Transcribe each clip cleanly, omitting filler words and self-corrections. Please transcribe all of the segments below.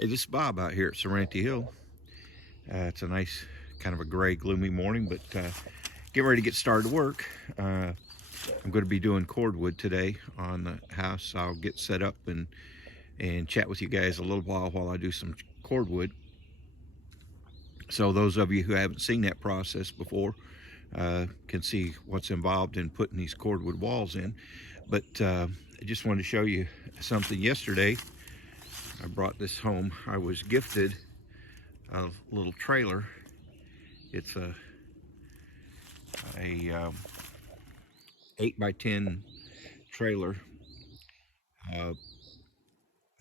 Hey, this is Bob out here at Sorrento Hill. It's a nice, kind of a gray, gloomy morning, but getting ready to get started to work. I'm going to be doing cordwood today on the house. I'll get set up and chat with you guys a little while I do some cordwood. So those of you who haven't seen that process before can see what's involved in putting these cordwood walls in. But I just wanted to show you something yesterday. I brought this home. I was gifted a little trailer. It's a 8x10 trailer. Uh,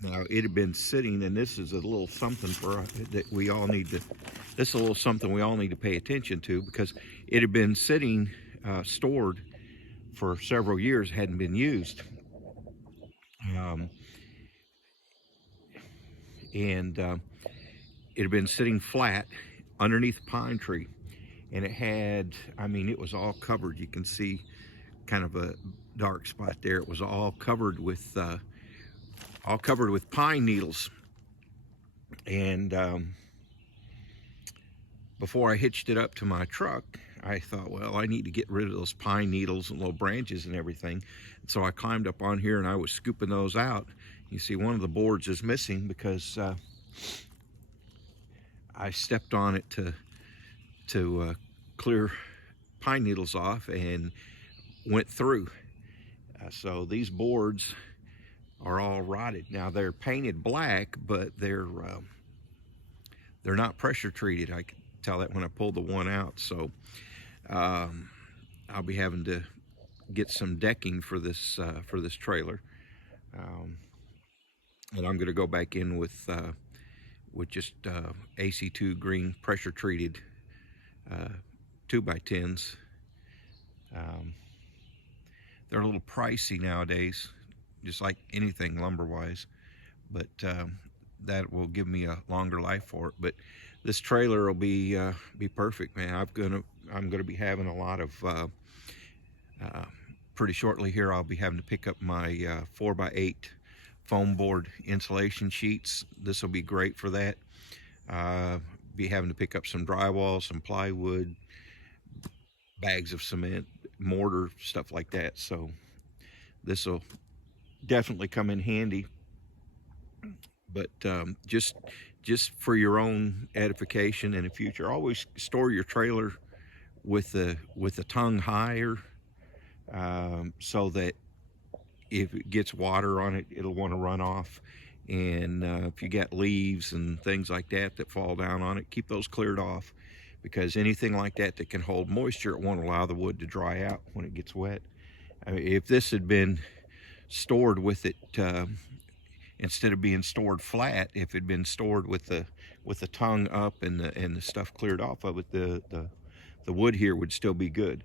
Now it had been sitting, and this is a little something for that we all need to. This is a little something we all need to pay attention to because it had been sitting stored for several years, hadn't been used, um, and it had been sitting flat underneath a pine tree, and it had. I mean, it was all covered. You can see kind of a dark spot there. It was all covered with pine needles. And before I hitched it up to my truck, I thought, well, I need to get rid of those pine needles and little branches and everything. And so I climbed up on here and I was scooping those out. You see, one of the boards is missing because I stepped on it to clear pine needles off and went through. So these boards are all rotted. Now they're painted black, but they're not pressure treated. I could tell that when I pulled the one out. So I'll be having to get some decking for this trailer, and I'm going to go back in with just AC2 green pressure treated 2x10s. They're a little pricey nowadays, just like anything lumber wise, but that will give me a longer life for it. But this trailer will be perfect, man. I'm gonna be having a lot of pretty shortly here. I'll be having to pick up my 4x8 foam board insulation sheets. This will be great for that. Be having to pick up some drywall, some plywood, bags of cement, mortar, stuff like that. So this will definitely come in handy. But just for your own edification in the future, always store your trailer with the tongue higher, so that if it gets water on it, it'll want to run off. And if you got leaves and things like that that fall down on it, keep those cleared off, because anything like that that can hold moisture, it won't allow the wood to dry out when it gets wet. I mean, if this had been stored with it, instead of being stored flat, if it had been stored with the tongue up and the stuff cleared off of it, the wood here would still be good.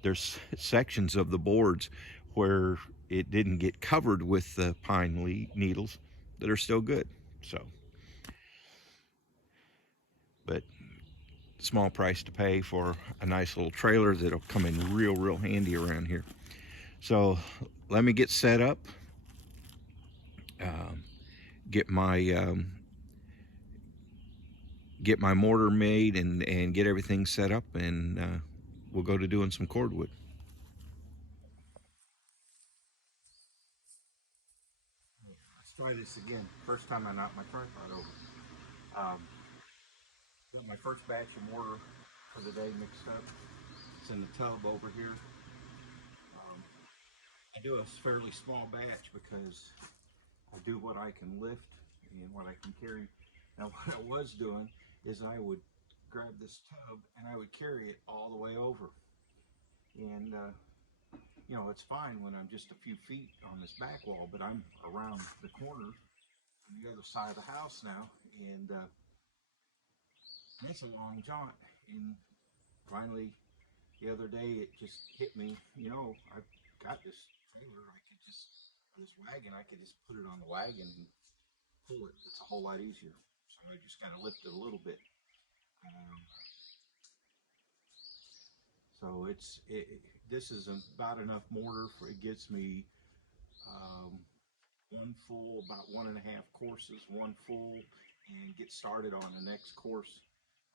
There's sections of the boards where it didn't get covered with the pine needles that are still good. So, but small price to pay for a nice little trailer that'll come in real handy around here. So let me get set up, get my mortar made and get everything set up, and we'll go to doing some cordwood. Let's try this again. First time I knocked my tripod over. Got my first batch of mortar for the day mixed up. It's in the tub over here. I do a fairly small batch because I do what I can lift and what I can carry. Now what I was doing is I would grab this tub and I would carry it all the way over. And you know, it's fine when I'm just a few feet on this back wall, but I'm around the corner on the other side of the house now, and it's a long jaunt. And finally, the other day, it just hit me. You know, I've got this trailer. This wagon, I could just put it on the wagon and pull it. It's a whole lot easier. So I just kind of lift it a little bit. So this is about enough mortar for it gets me one full, about 1.5 courses, one full, and get started on the next course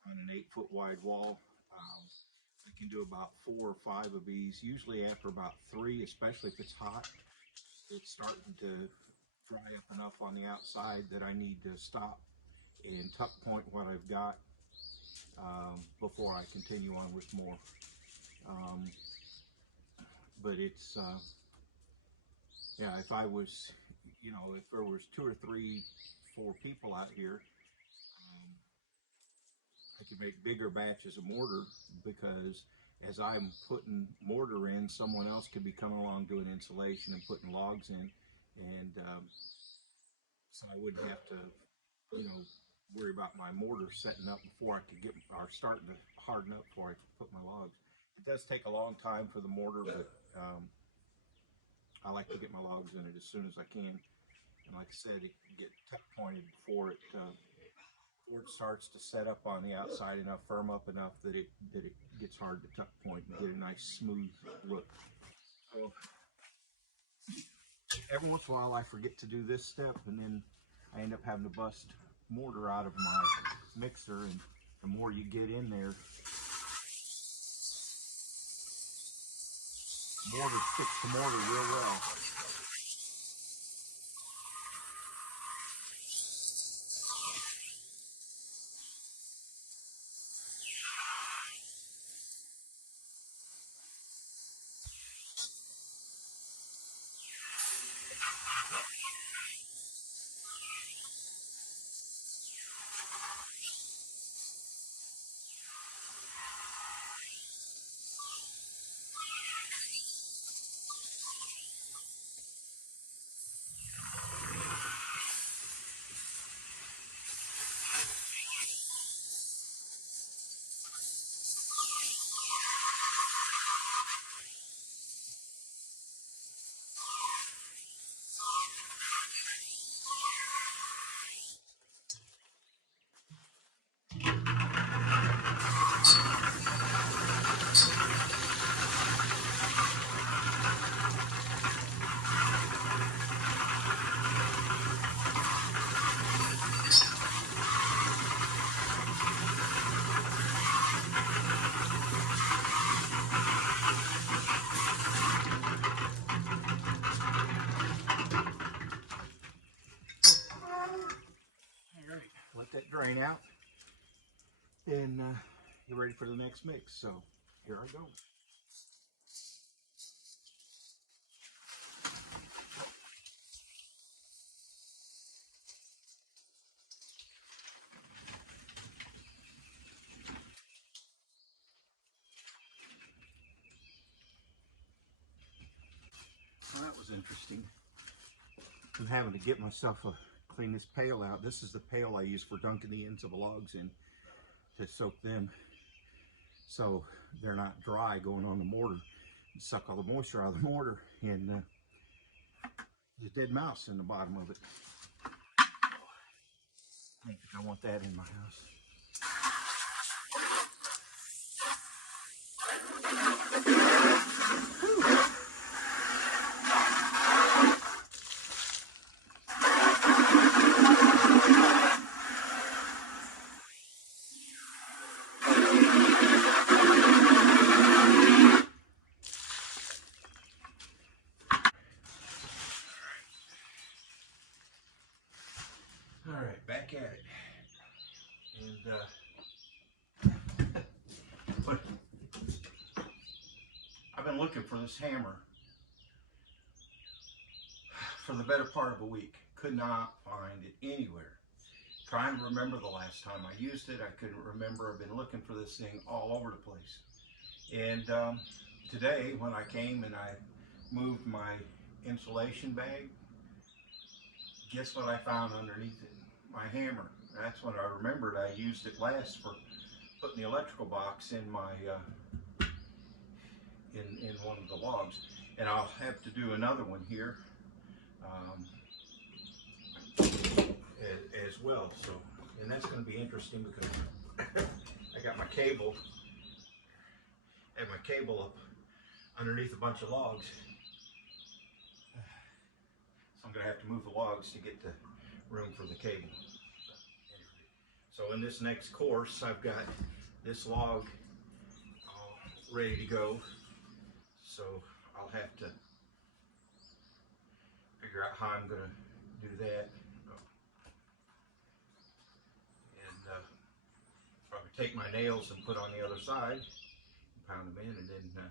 on an 8-foot wide wall. I can do about 4 or 5 of these, usually after about 3, especially if it's hot. It's starting to dry up enough on the outside that I need to stop and tuck point what I've got before I continue on with more. But it's, yeah, if I was, you know, if there was 2 or 3, 4 people out here, I could make bigger batches of mortar, because as I'm putting mortar in, someone else could be coming along doing insulation and putting logs in, and so I wouldn't have to, you know, worry about my mortar setting up before I could get, or starting to harden up before I could put my logs. It does take a long time for the mortar, but I like to get my logs in it as soon as I can. And like I said, it can get tuck pointed before it starts to set up on the outside enough, firm up enough that it gets hard to tuck point and get a nice smooth look. So every once in a while I forget to do this step, and then I end up having to bust mortar out of my mixer, and the more you get in there, mortar sticks to mortar real well. Let that drain out, and you're ready for the next mix. So here I go. Well, that was interesting. I'm having to get myself clean this pail out. This is the pail I use for dunking the ends of the logs in to soak them, so they're not dry going on the mortar. You suck all the moisture out of the mortar, and there's a dead mouse in the bottom of it. I don't think I want that in my house. All right, back at it. And but I've been looking for this hammer for the better part of a week. Could not find it anywhere. Trying to remember the last time I used it. I couldn't remember. I've been looking for this thing all over the place. And today, when I came and I moved my insulation bag, guess what I found underneath it? My hammer. That's when I remembered I used it last for putting the electrical box in my in one of the logs. And I'll have to do another one here as well. So, and that's going to be interesting because I got my cable, had my cable up underneath a bunch of logs. So I'm going to have to move the logs to get the room for the cable. So in this next course, I've got this log all ready to go. So I'll have to figure out how I'm going to do that. And probably take my nails and put on the other side, pound them in, and then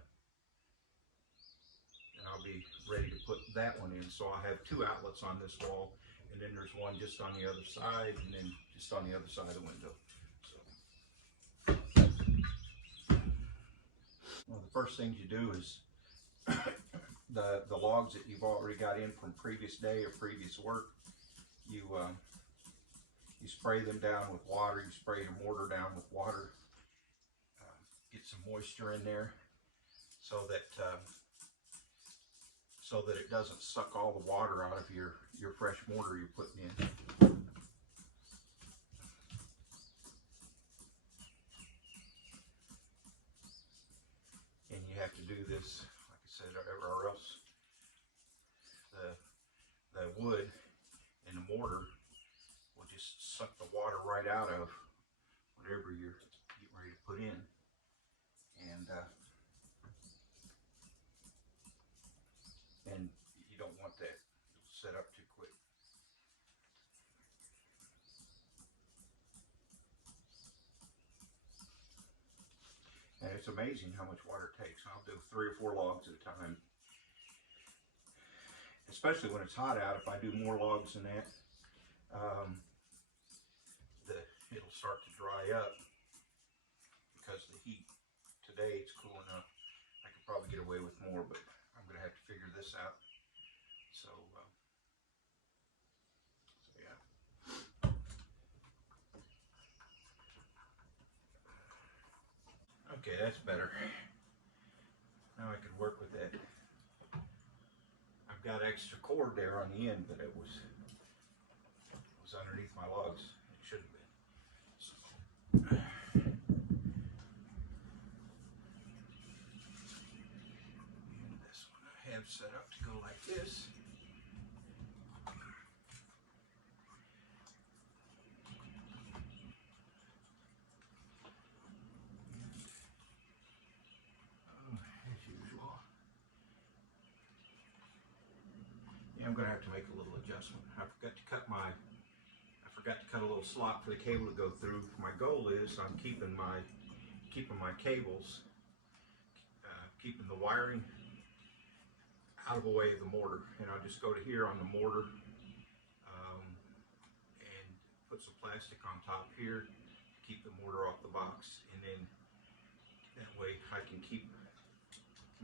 I'll be ready to put that one in. So I'll have two outlets on this wall, and then there's one just on the other side, and then just on the other side of the window. So, one of the first things you do is the logs that you've already got in from previous day or previous work, you spray them down with water. You spray your mortar down with water, get some moisture in there, so that it doesn't suck all the water out of your fresh mortar you're putting in. And you have to do this, like I said, or else the wood and the mortar will just suck the water right out of whatever you're getting ready to put in. And you don't want that. It'll set up too quick. And it's amazing how much water it takes. I'll do 3 or 4 logs at a time. Especially when it's hot out. If I do more logs than that, it'll start to dry up because of the heat. Today it's cool enough. I could probably get away with more, but I'm going to have to figure this out. So yeah. Okay, that's better. Now I can work with that. I've got extra cord there on the end, but it was underneath my logs. It shouldn't have been. So. And this one I have set up to go like this. As usual. Yeah, I'm going to have to make a little adjustment. I forgot to cut a little slot for the cable to go through. My goal is I'm keeping my cables, keeping the wiring out of the way of the mortar, and I'll just go to here on the mortar and put some plastic on top here to keep the mortar off the box, and then that way I can keep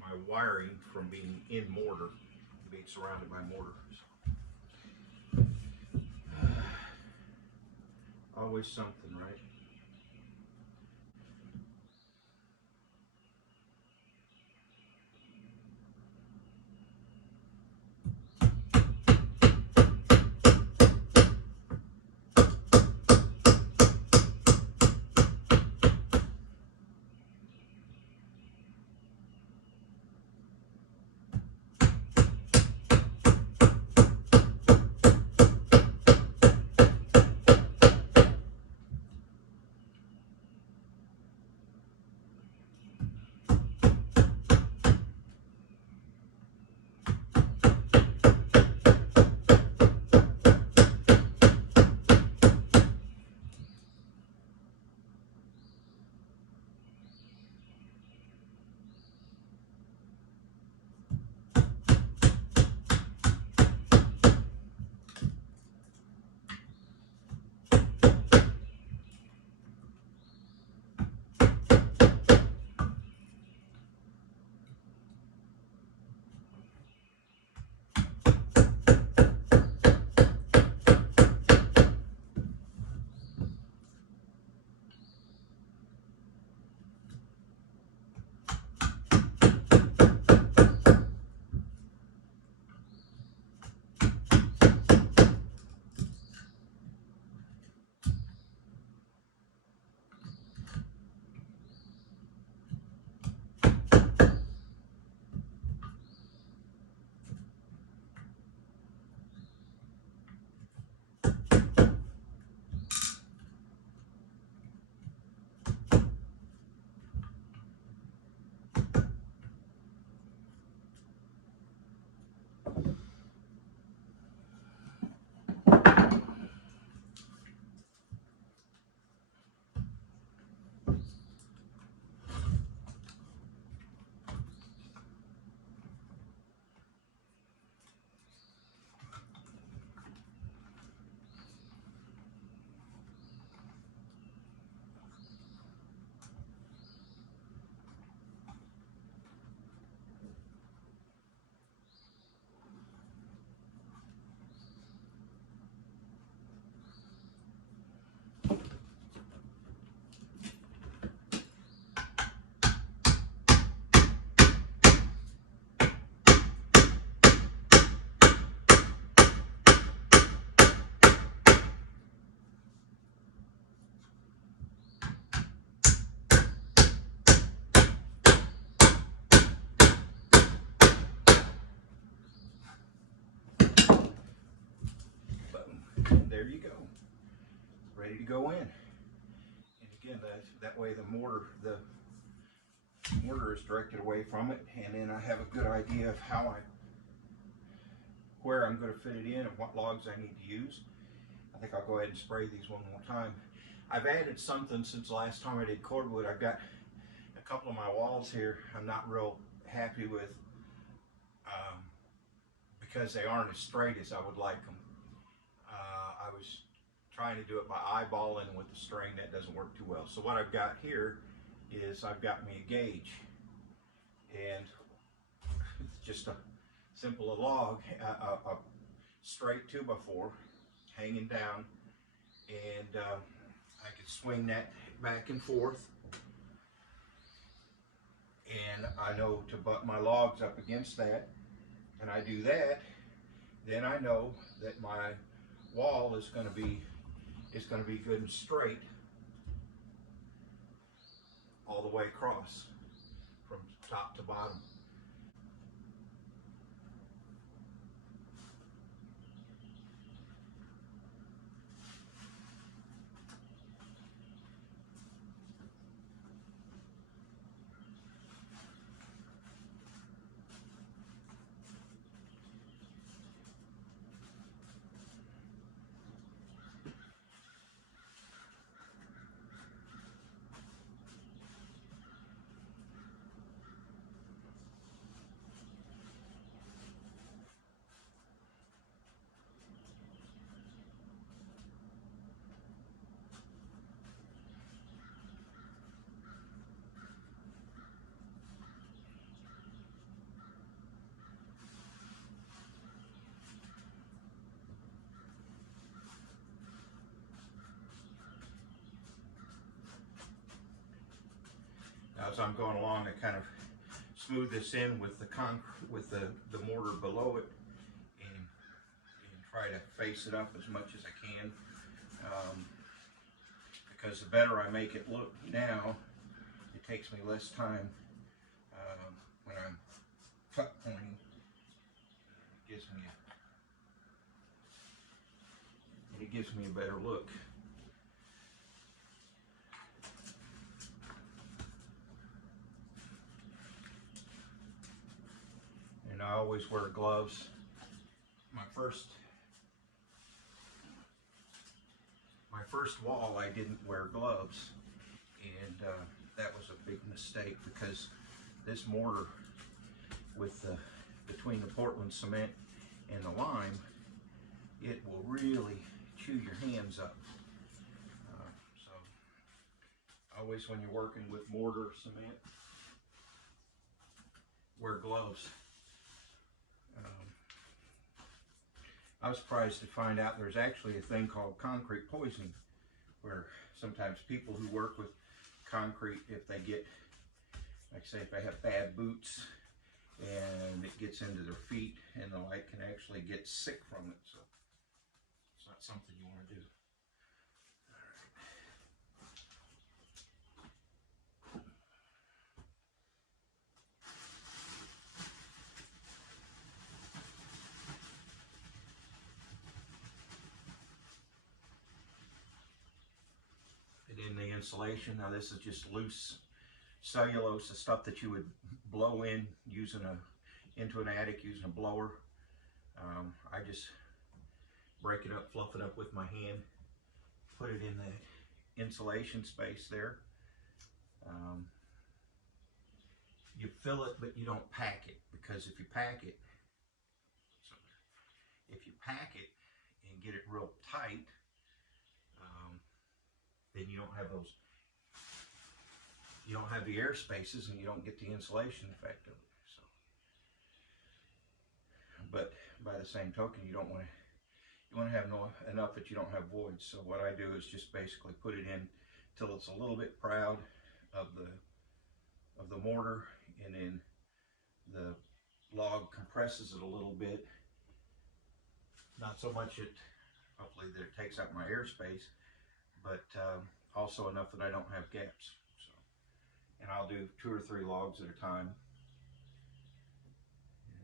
my wiring from being in mortar, being surrounded by mortar. Always something, right? there you go, ready to go in. And again, that way the mortar is directed away from it, and then I have a good idea of where I'm going to fit it in and what logs I need to use. I think I'll go ahead and spray these one more time. I've added something since the last time I did cordwood. I've got a couple of my walls here I'm not real happy with because they aren't as straight as I would like them. I was trying to do it by eyeballing with the string. That doesn't work too well. So what I've got here is I've got me a gauge, and it's just a simple log, a straight 2x4 hanging down, and I can swing that back and forth, and I know to butt my logs up against that, and I do that, then I know that my wall is going to be good and straight all the way across from top to bottom. As I'm going along, I kind of smooth this in with the mortar below it, and try to face it up as much as I can, because the better I make it look now, it takes me less time when I'm cut pointing. It gives me a better look. And I always wear gloves. My first wall, I didn't wear gloves, and that was a big mistake, because this mortar between the Portland cement and the lime, it will really chew your hands up. So always, when you're working with mortar cement, wear gloves. I was surprised to find out there's actually a thing called concrete poisoning, where sometimes people who work with concrete, if they get, like say if they have bad boots and it gets into their feet and the like, can actually get sick from it. So it's not something you want to do. In the insulation, now this is just loose cellulose, the stuff that you would blow in into an attic using a blower. I just break it up, fluff it up with my hand, put it in the insulation space there. You fill it, but you don't pack it, because if you pack it and get it real tight, then you don't have the air spaces, and you don't get the insulation effect of it. So, but by the same token, you want to have enough that you don't have voids. So what I do is just basically put it in till it's a little bit proud of the mortar, and then the log compresses it a little bit. Not so much hopefully that it takes up my airspace, but also enough that I don't have gaps. So, and I'll do 2 or 3 logs at a time.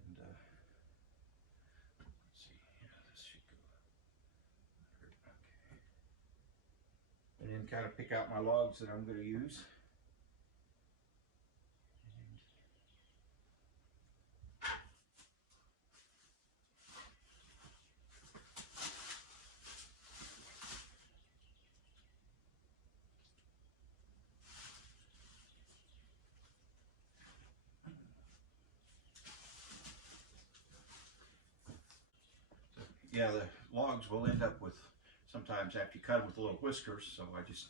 And let's see, yeah, this should go kind of pick out my logs that I'm going to use. Yeah, the logs will end up with, sometimes after you cut them, with little whiskers, so I just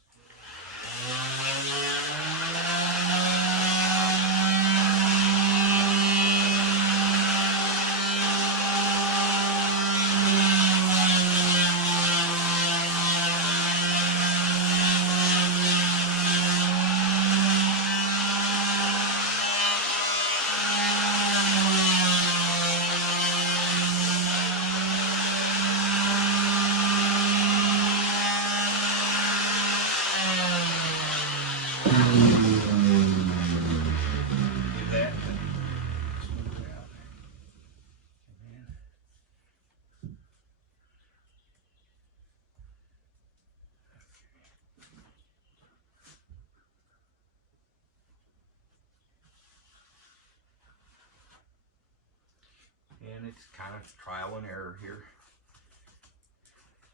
and it's kind of trial and error here.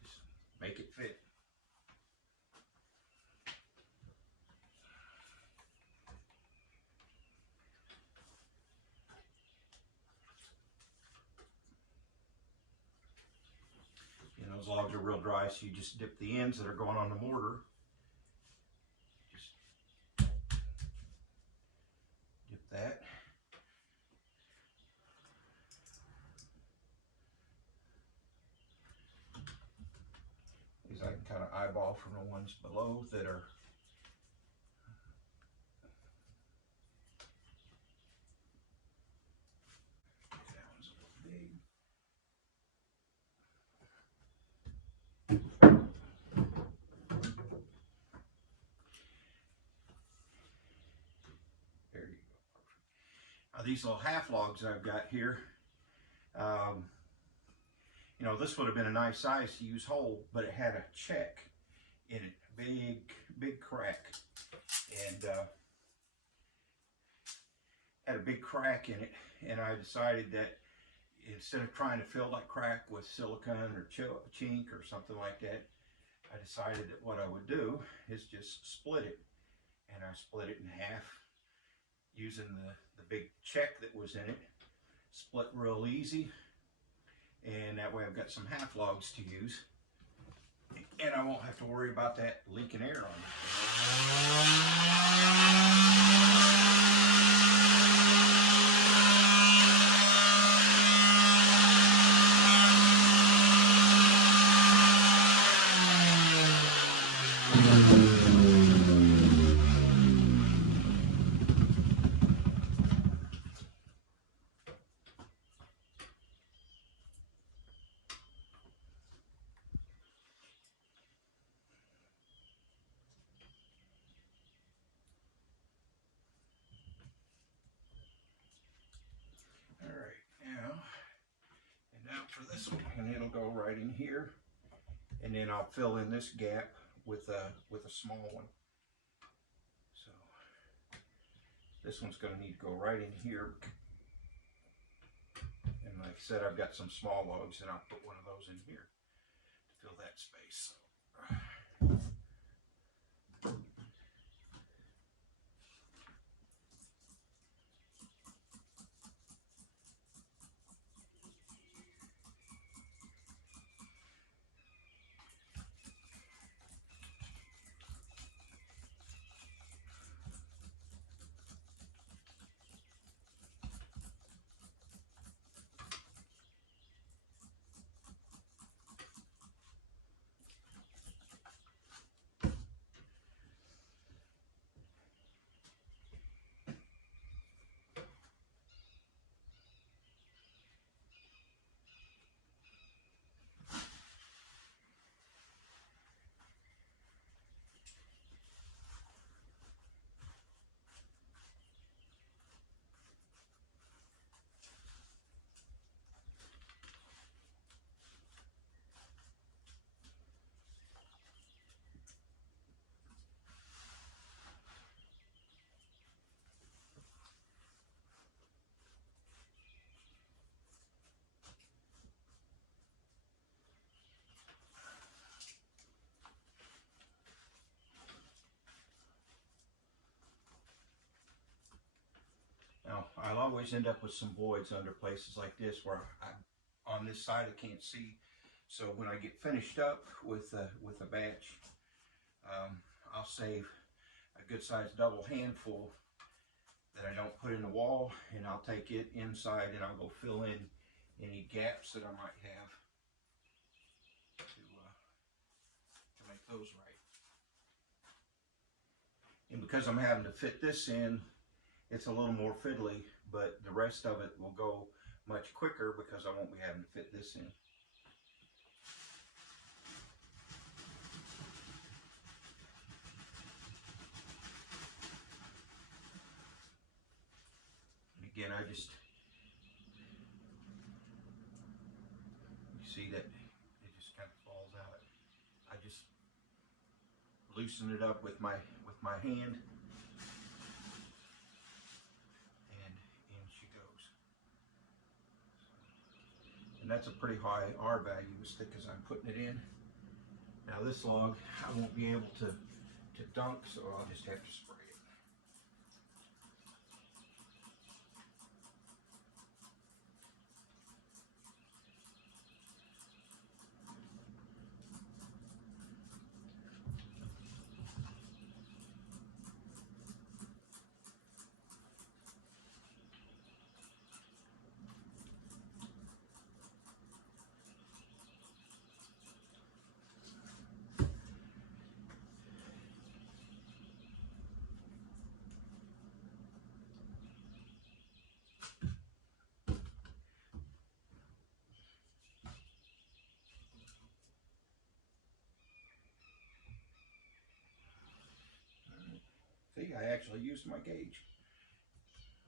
Just make it fit. You know, those logs are real dry, so you just dip the ends that are going on the mortar. Just dip that. These I can kind of eyeball from the ones below that are these little half logs I've got here. You know, this would have been a nice size to use whole, but it had a check in it, big crack, and had a big crack in it. And I decided that instead of trying to fill that crack with silicone or chink or something like that, I decided that what I would do is just split it. And I split it in half using the big check that was in it. Split real easy, and that way I've got some half logs to use, and I won't have to worry about that leaking air on it. For this one, and it'll go right in here, and then I'll fill in this gap with a small one. So this one's going to need to go right in here, and like I said, I've got some small logs, and I'll put one of those in here to fill that space. always end up with some voids under places like this where on this side I can't see. So when I get finished up with a batch, I'll save a good sized double handful that I don't put in the wall, and I'll take it inside and I'll go fill in any gaps that I might have to make those right. And because I'm having to fit this in, it's a little more fiddly, but the rest of it will go much quicker because I won't be having to fit this in. And again, you see that it just kind of falls out. I just loosen it up with my hand, and in she goes. And that's a pretty high R value as thick as I'm putting it in. Now this log I won't be able to dunk, so I'll just have to spray it. See, I actually used my gauge.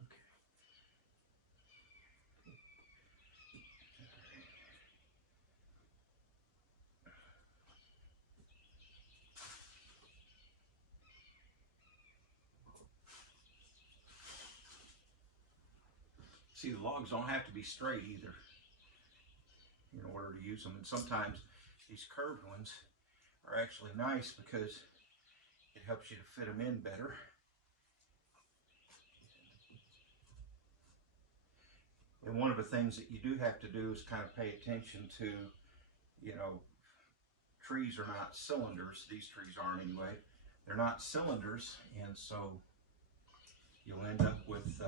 Okay. See, the logs don't have to be straight either in order to use them. And sometimes these curved ones are actually nice because it helps you to fit them in better. And one of the things that you do have to do is kind of pay attention to, you know, trees are not cylinders. These trees aren't anyway. They're not cylinders, and so you'll end up with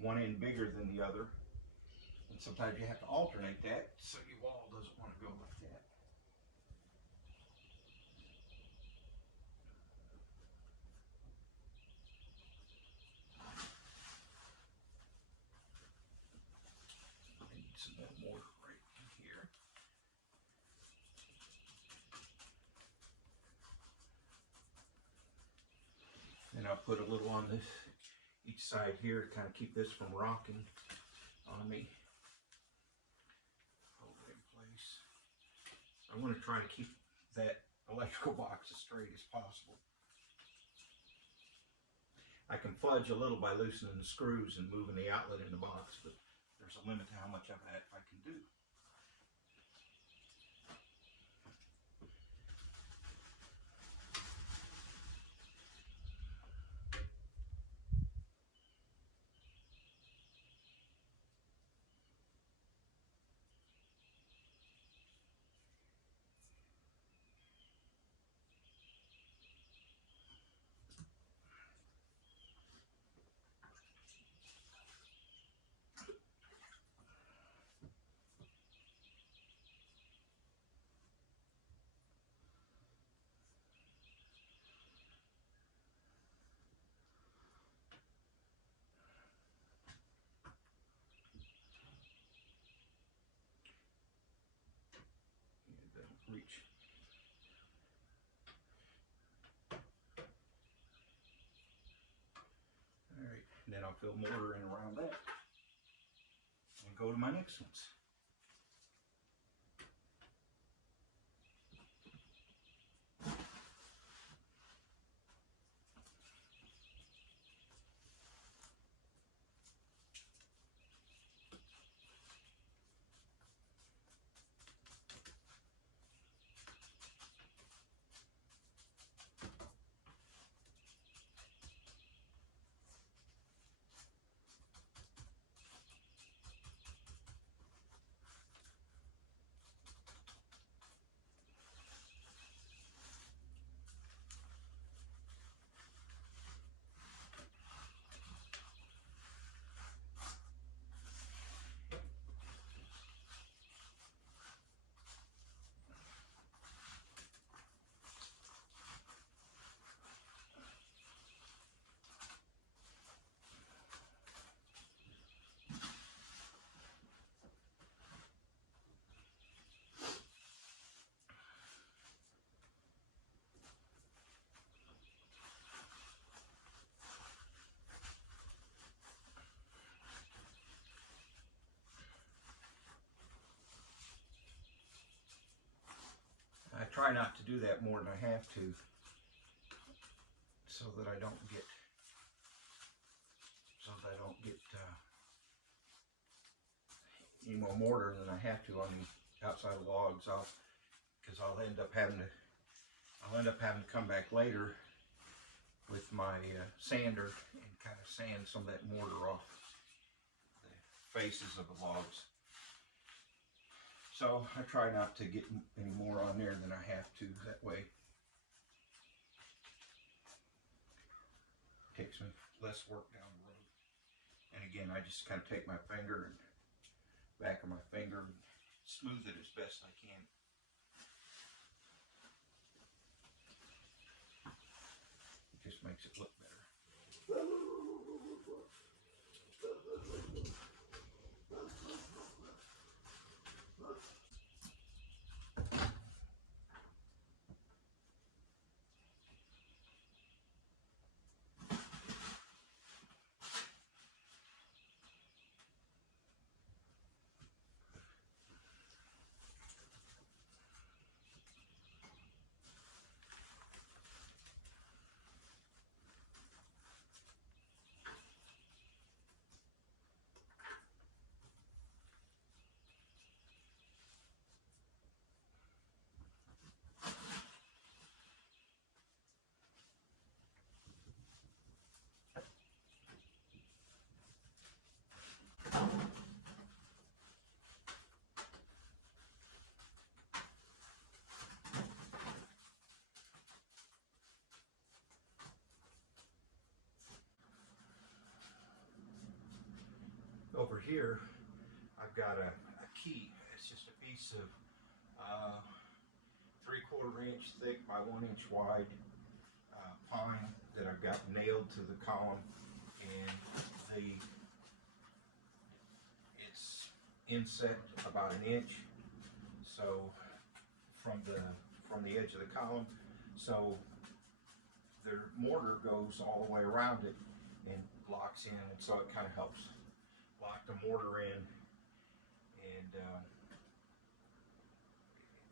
one end bigger than the other. And sometimes you have to alternate that so your wall doesn't want to go like that. I need some more right in here. And I'll put a little on this each side here to kind of keep this from rocking on me. Hold it in place. I want to try to keep that electrical box as straight as possible. I can fudge a little by loosening the screws and moving the outlet in the box, but there's a limit to how much of that I can do. Reach. All right, and then I'll fill mortar in around that and go to my next ones. try not to do that more than I have to, so that I don't get any more mortar than I have to on the outside of the logs. Because I'll end up having to come back later with my sander and kind of sand some of that mortar off the faces of the logs. So I try not to get any more on there than I have to. That way it takes me less work down the road. And again, I just kind of take my finger and back of my finger and smooth it as best I can. It just makes it look better. Over here, I've got a key. It's just a piece of 3/4 inch thick by 1 inch wide pine that I've got nailed to the column, and it's inset about 1 inch, so from the edge of the column, so the mortar goes all the way around it and locks in, and so it kind of helps lock the mortar in, and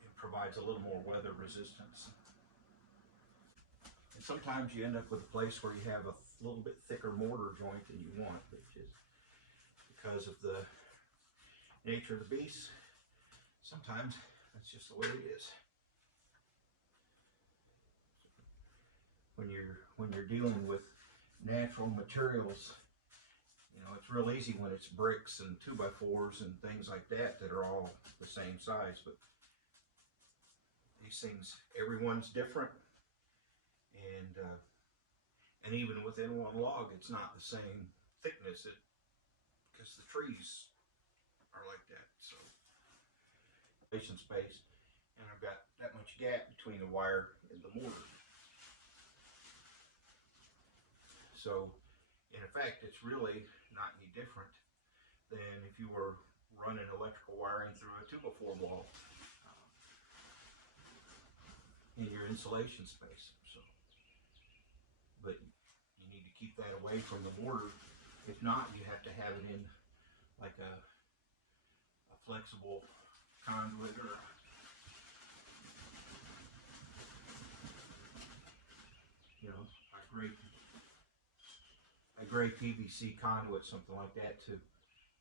it provides a little more weather resistance. And sometimes you end up with a place where you have a little bit thicker mortar joint than you want, which is because of the nature of the beast. Sometimes that's just the way it is. When you're dealing with natural materials, you know, it's real easy when it's bricks and 2x4s and things like that that are all the same size, but these things, everyone's different, and even within one log, it's not the same thickness, because the trees are like that. So, space, and I've got that much gap between the wire and the mortar. So, in effect, it's really not any different than if you were running electrical wiring through a 2x4 wall in your insulation space. So, but you need to keep that away from the mortar. If not, you have to have it in like a flexible conduit, or you know, a gray PVC conduit, something like that, to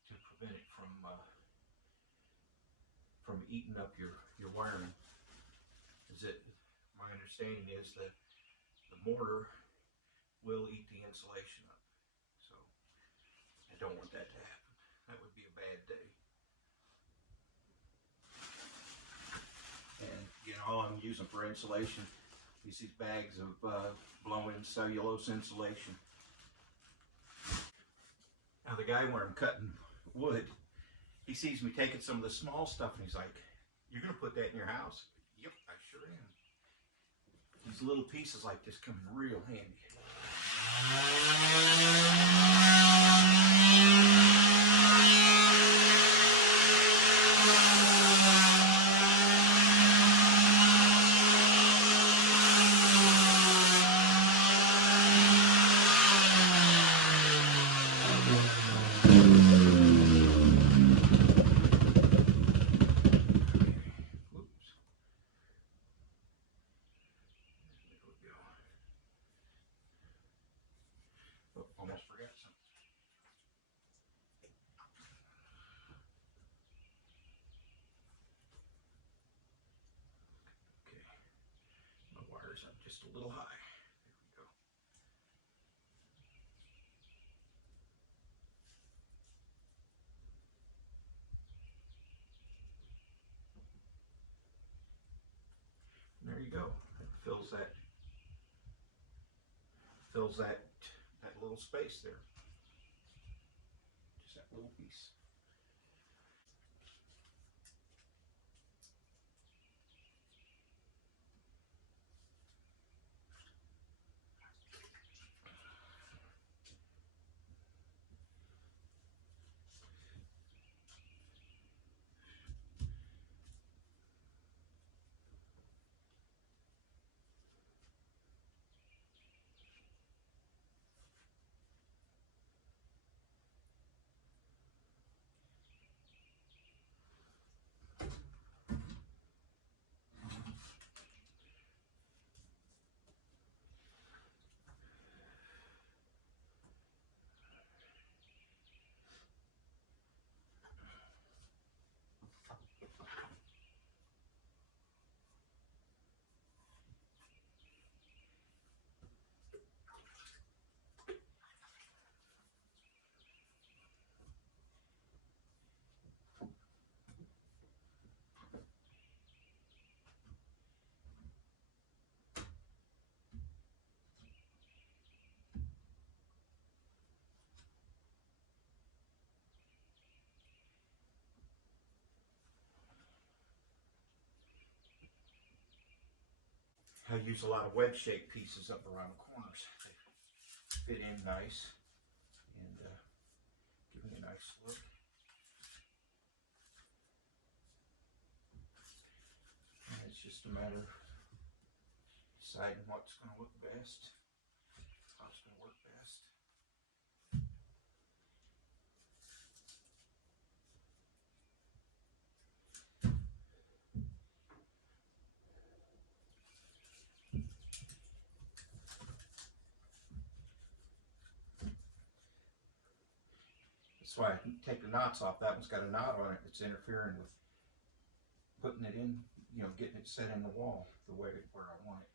prevent it from eating up your wiring. My understanding is that the mortar will eat the insulation up, so I don't want that to happen. That would be a bad day. And again, all I'm using for insulation is these bags of blow-in cellulose insulation. Now the guy where I'm cutting wood, he sees me taking some of the small stuff and he's like, "You're gonna put that in your house?" Yep, I sure am. These little pieces like this come in real handy. Wire's up just a little high. There you go. There you go. It fills that little space there. Just that little piece. I use a lot of wedge-shaped pieces up around the corners. They fit in nice and give me a nice look. And it's just a matter of deciding what's going to look best, how it's going to work best. That's why I take the knots off. That one's got a knot on it that's interfering with putting it in, you know, getting it set in the wall the way where I want it.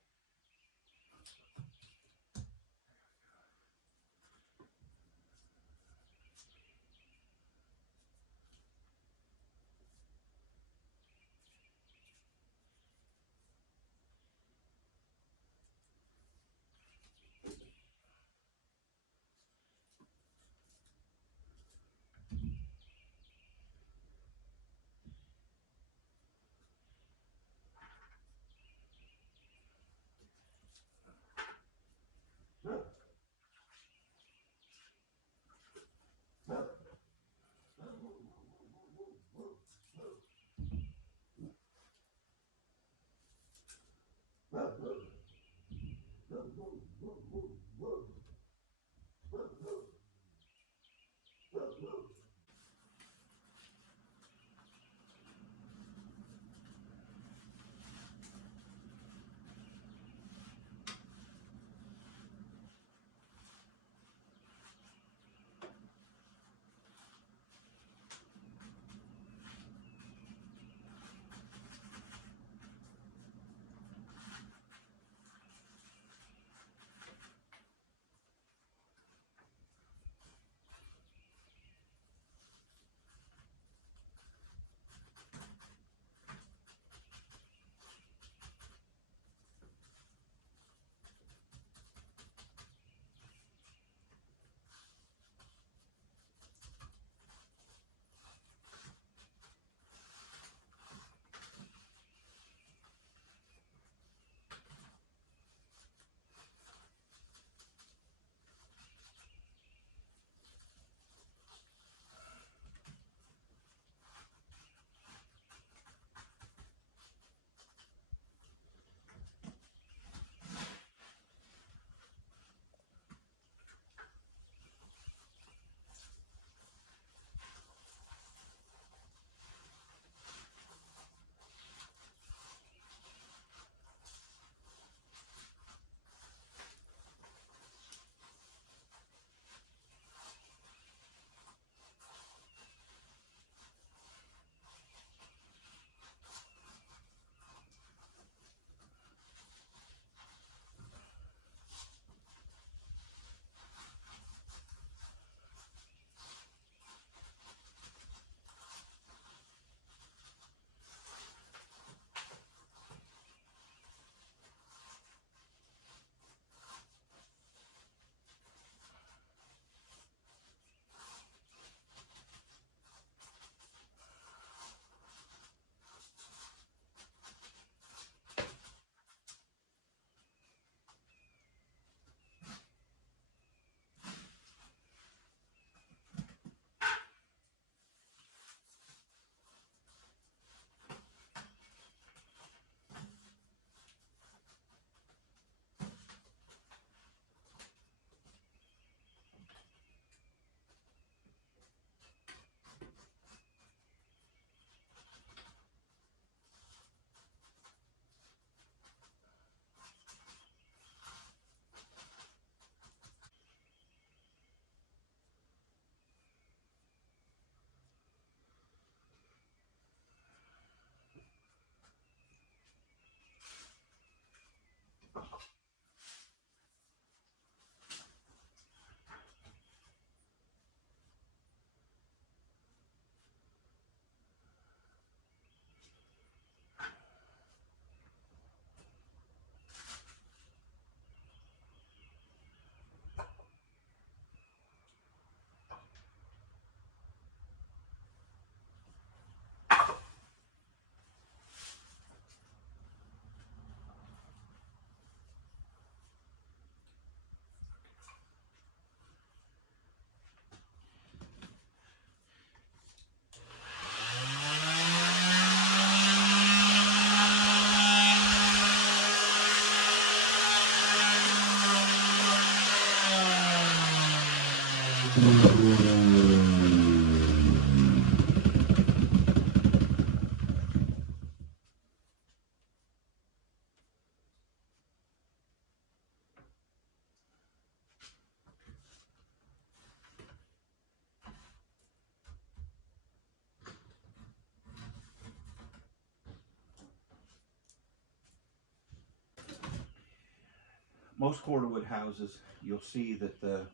Most cordwood houses, you'll see that the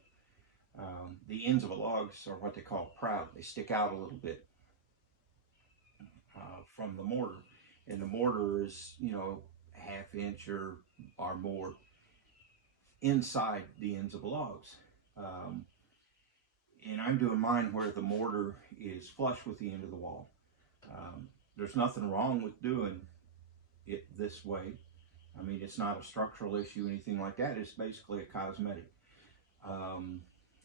ends of the logs are what they call proud. They stick out a little bit from the mortar, and the mortar is, you know, half inch or more inside the ends of the logs. Um, and I'm doing mine where the mortar is flush with the end of the wall. There's nothing wrong with doing it this way. I mean, it's not a structural issue, anything like that. It's basically a cosmetic. Um,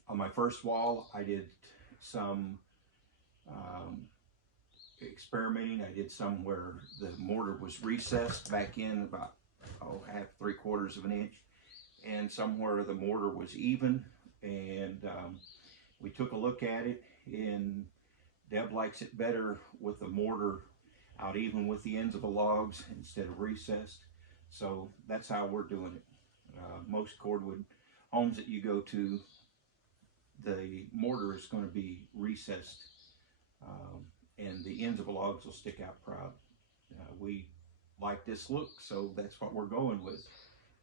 on my first wall, I did some um, experimenting. I did some where the mortar was recessed back in about, half, 3/4 of an inch, and somewhere the mortar was even. And we took a look at it, and Deb likes it better with the mortar out even with the ends of the logs instead of recessed. So that's how we're doing it. Most cordwood homes that you go to, the mortar is going to be recessed, and the ends of the logs will stick out proud. We like this look, so that's what we're going with.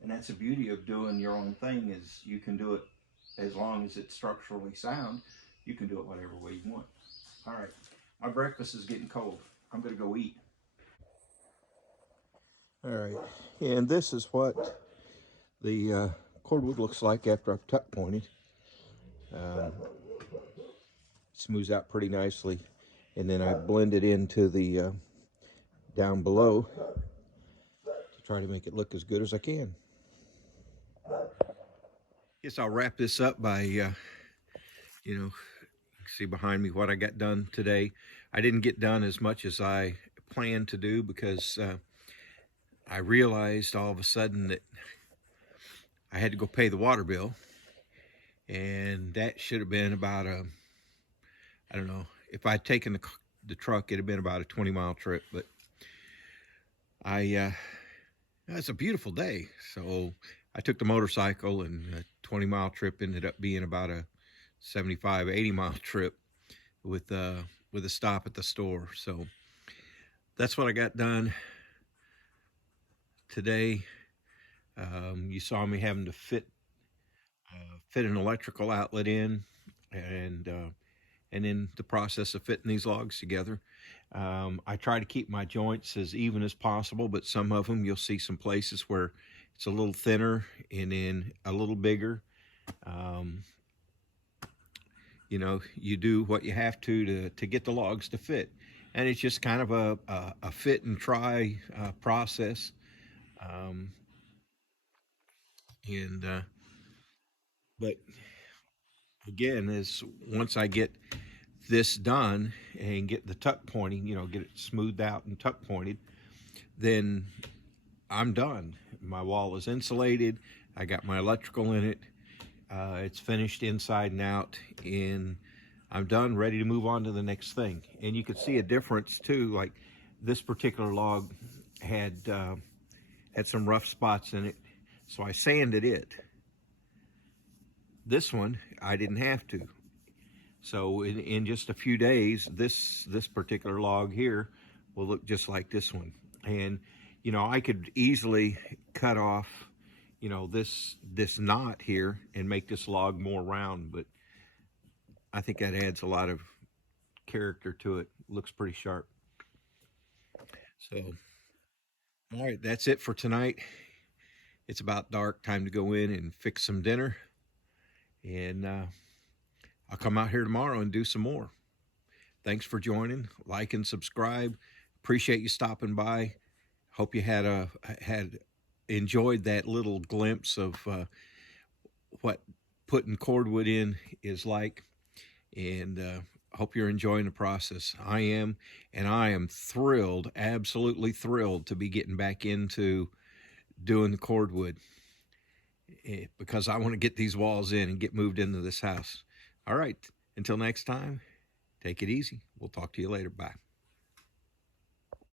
And that's the beauty of doing your own thing, is you can do it as long as it's structurally sound. You can do it whatever way you want. All right, my breakfast is getting cold. I'm gonna go eat. All right, and this is what the cordwood looks like after I've tuck pointed. Um, smooths out pretty nicely, and then I blend it into the down below to try to make it look as good as I can. Guess I'll wrap this up by you know, see behind me what I got done today. I didn't get done as much as I planned to do because I realized all of a sudden that I had to go pay the water bill, and that should have been about I don't know, if I'd taken the truck, it'd have been about a 20-mile trip. But it's a beautiful day, so I took the motorcycle, and a 20-mile trip ended up being about a 75, 80-mile trip with a stop at the store. So that's what I got done today. You saw me having to fit an electrical outlet in, and in the process of fitting these logs together. I try to keep my joints as even as possible, but some of them you'll see some places where it's a little thinner and then a little bigger. You know, you do what you have to get the logs to fit, and it's just kind of a fit and try process. Um, and But again, is once I get this done and get the tuck pointing, you know, get it smoothed out and tuck pointed, then I'm done. My wall is insulated. I got my electrical in it. It's finished inside and out, and I'm done, ready to move on to the next thing. And you could see a difference too. Like this particular log had some rough spots in it, so I sanded it. This one I didn't have to. So in just a few days, this particular log here will look just like this one. And you know, I could easily cut off, you know, this knot here and make this log more round, but I think that adds a lot of character to it. Looks pretty sharp. So, all right, that's it for tonight. It's about dark, time to go in and fix some dinner, and I'll come out here tomorrow and do some more. Thanks for joining. Like and subscribe. Appreciate you stopping by. Hope you had enjoyed that little glimpse of what putting cordwood in is like, and hope you're enjoying the process. I am, and I am thrilled, absolutely thrilled, to be getting back into doing the cordwood, because I want to get these walls in and get moved into this house. All right, until next time, take it easy. We'll talk to you later. Bye.